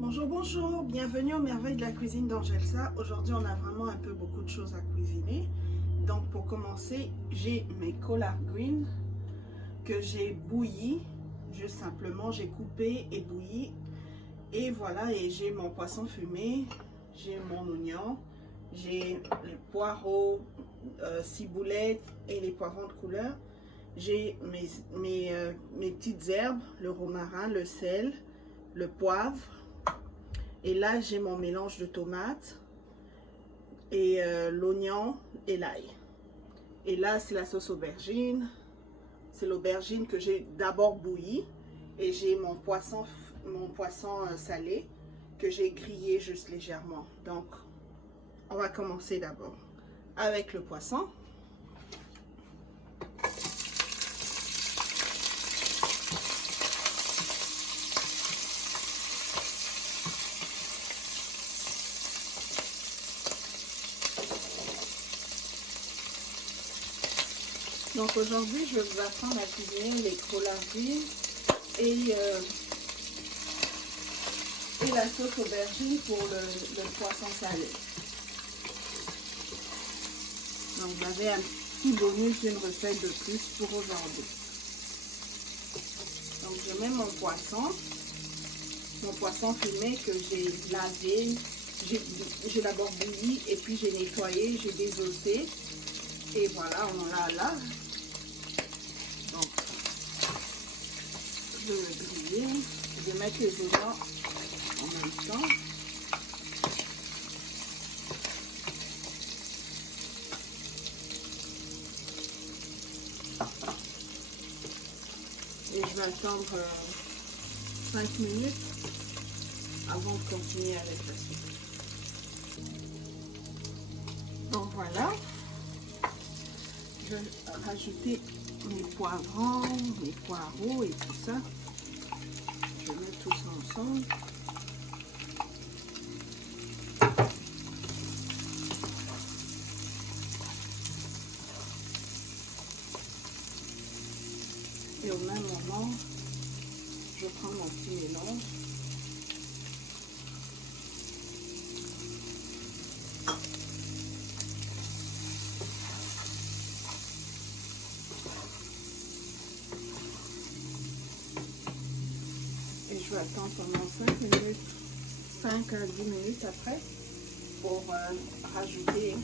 Bonjour, bonjour, bienvenue aux merveilles de la cuisine d'Angelsa. Aujourd'hui, on a vraiment beaucoup de choses à cuisiner. Donc, pour commencer, j'ai mes collard greens que j'ai bouillis. Juste simplement, j'ai coupé et bouilli. Et voilà, et j'ai mon poisson fumé, j'ai mon oignon, j'ai les poireaux, ciboulettes et les poivrons de couleur. J'ai mes petites herbes, le romarin, le sel, le poivre. Et là, j'ai mon mélange de tomates et l'oignon et l'ail. Et là, c'est la sauce aubergine. C'est l'aubergine que j'ai d'abord bouillie. Et j'ai mon poisson salé que j'ai grillé juste légèrement. Donc, on va commencer d'abord avec le poisson. Donc aujourd'hui, je vais vous apprendre à cuisiner les collard greens et la sauce aubergine pour le poisson salé. Donc vous avez un petit bonus d'une recette de plus pour aujourd'hui. Donc je mets mon poisson fumé que j'ai lavé, j'ai d'abord bouilli et puis j'ai nettoyé, j'ai désossé et voilà, on l'a là. Donc je vais le griller, je vais mettre les oignons en même temps. Et je vais attendre 5 minutes avant de continuer avec la soupe. Donc voilà, je vais rajouter mes poivrons, mes poireaux et tout ça. Je mets tout ça ensemble. Et au même moment, je prends mon petit mélange. Et je vais attendre pendant 5 minutes, 5 à 10 minutes après, pour rajouter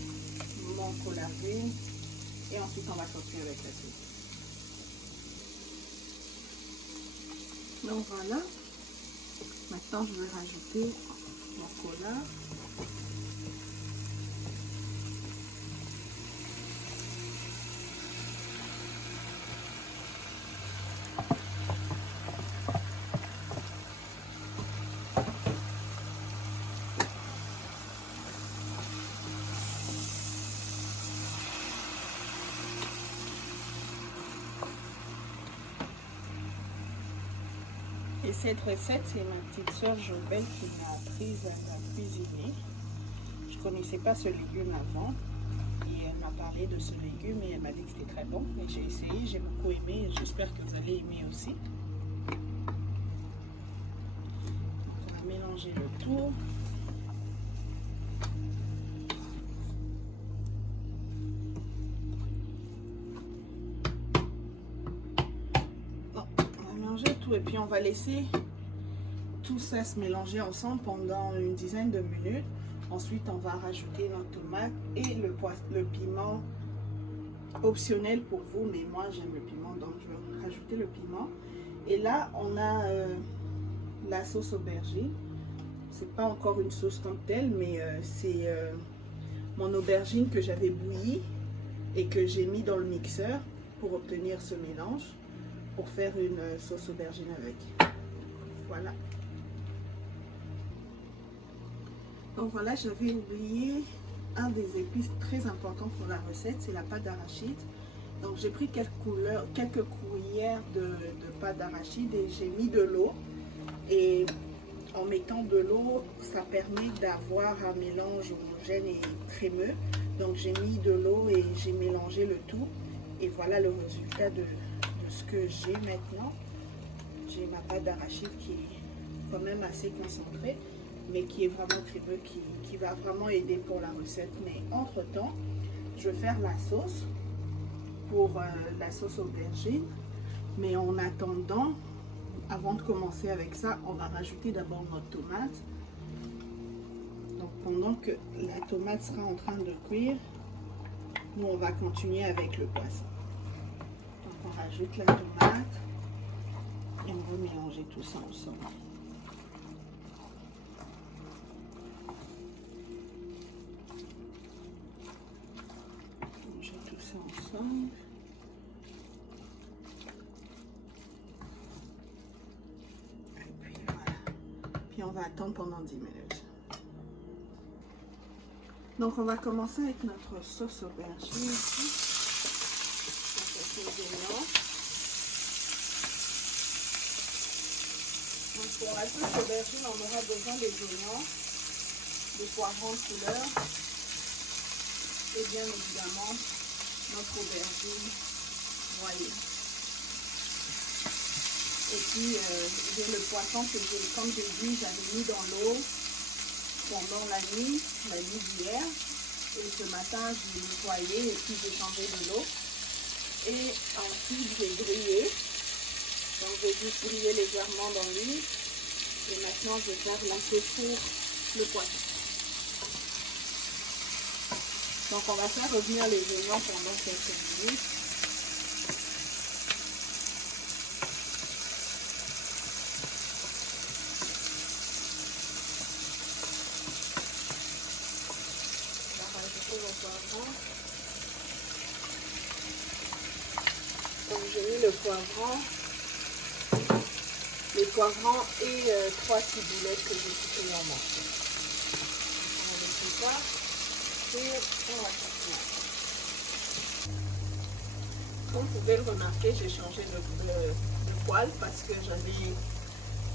mon collard green. Et ensuite, on va continuer avec la soupe. Donc voilà, maintenant je vais rajouter mon collard. Et cette recette, c'est ma petite soeur Jobelle qui m'a apprise à cuisiner. Je ne connaissais pas ce légume avant. Et elle m'a parlé de ce légume et elle m'a dit que c'était très bon. Et j'ai essayé, j'ai beaucoup aimé. J'espère que vous allez aimer aussi. On va mélanger le tout. Et puis on va laisser tout ça se mélanger ensemble pendant une dizaine de minutes. Ensuite on va rajouter notre tomate et le piment optionnel pour vous, mais moi j'aime le piment donc je vais rajouter le piment. Et là on a la sauce aubergine. C'est pas encore une sauce comme telle, mais c'est mon aubergine que j'avais bouillie et que j'ai mis dans le mixeur pour obtenir ce mélange, pour faire une sauce aubergine avec. Voilà. Donc voilà, j'avais oublié un des épices très importants pour la recette, c'est la pâte d'arachide. Donc j'ai pris quelques cuillères de pâte d'arachide et j'ai mis de l'eau. Et en mettant de l'eau, ça permet d'avoir un mélange homogène et crémeux. Donc j'ai mis de l'eau et j'ai mélangé le tout. Et voilà le résultat de ce que j'ai maintenant. J'ai ma pâte d'arachide qui est quand même assez concentré, mais qui est vraiment crémeux, qui va vraiment aider pour la recette. Mais entre-temps, je vais faire la sauce pour la sauce aubergine. Mais en attendant, avant de commencer avec ça, on va rajouter d'abord notre tomate. Donc pendant que la tomate sera en train de cuire, nous on va continuer avec le poisson. Donc on rajoute la tomate et on va mélanger tout ça ensemble. Mélanger tout ça ensemble. Et puis voilà. Puis on va attendre pendant 10 minutes. Donc on va commencer avec notre sauce aubergine ici. Avec les oignons. Donc pour la sauce aubergine, on aura besoin des oignons, des poivrons de couleur et bien évidemment notre aubergine broyée. Et puis j'ai le poisson que j'ai, comme j'ai dit, j'avais mis dans l'eau pendant la nuit d'hier, et ce matin je l'ai nettoyé et puis j'ai changé de l'eau et ensuite je l'ai grillé. Donc j'ai juste grillé légèrement dans l'huile et maintenant je vais faire la sauce pour le poisson. Donc on va faire revenir les oignons pendant quelques minutes. Donc j'ai mis le poivron, les poivrons et 3 ciboulettes que j'ai coupées en morceaux. On va laisser ça et on va continuer. Comme vous pouvez le remarquer, j'ai changé de poêle parce que j'avais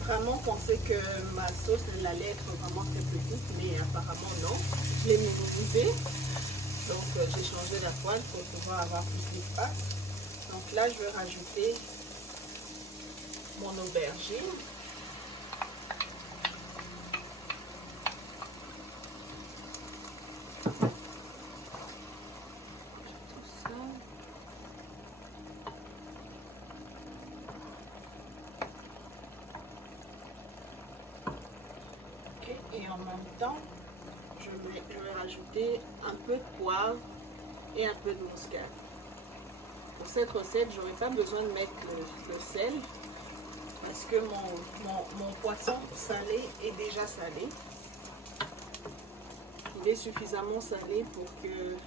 vraiment pensé que ma sauce allait être vraiment très petite, mais apparemment non. Je l'ai minimisée. Donc j'ai changé la poêle pour pouvoir avoir plus d'espace. Donc là je vais rajouter mon aubergine. Tout ça. Okay. Et en même temps, je vais rajouter un peu de poivre et un peu de muscade. Pour cette recette, je n'aurai pas besoin de mettre le sel parce que mon poisson salé est déjà salé. Il est suffisamment salé pour que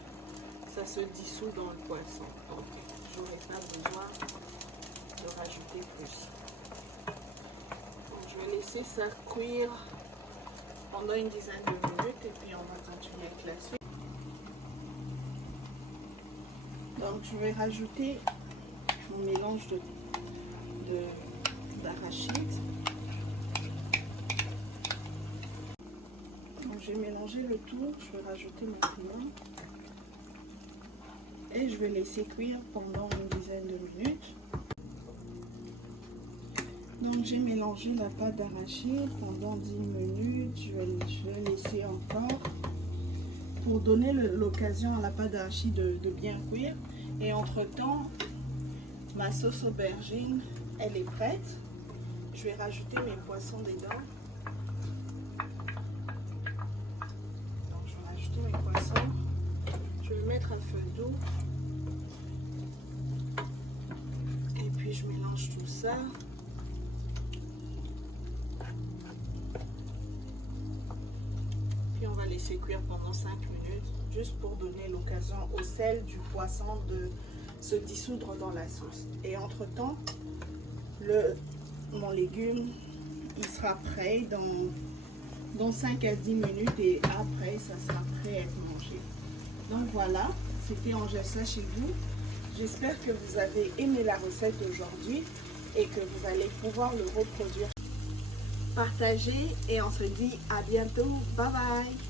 ça se dissout dans le poisson. Donc, je n'aurai pas besoin de rajouter plus. Donc, je vais laisser ça cuire pendant une dizaine de minutes et puis on va continuer avec la suite. Donc je vais rajouter mon mélange d'arachide. Donc j'ai mélangé le tout, je vais rajouter mon piment et je vais laisser cuire pendant une dizaine de minutes. Donc j'ai mélangé la pâte d'arachide pendant 10 minutes, je vais laisser encore pour donner l'occasion à la pâte d'arachide de bien cuire. Et entre temps, ma sauce aubergine, elle est prête. Je vais rajouter mes poissons dedans. Donc je vais rajouter mes poissons. Je vais mettre à feu doux. Et puis je mélange tout ça. Puis on va laisser cuire pendant 5 minutes, juste pour donner l'occasion au sel du poisson de se dissoudre dans la sauce. Et entre temps, mon légume, il sera prêt dans 5 à 10 minutes et après, ça sera prêt à être mangé. Donc voilà, c'était Angessa chez vous. J'espère que vous avez aimé la recette d'aujourd'hui et que vous allez pouvoir le reproduire. Partagez et on se dit à bientôt. Bye bye.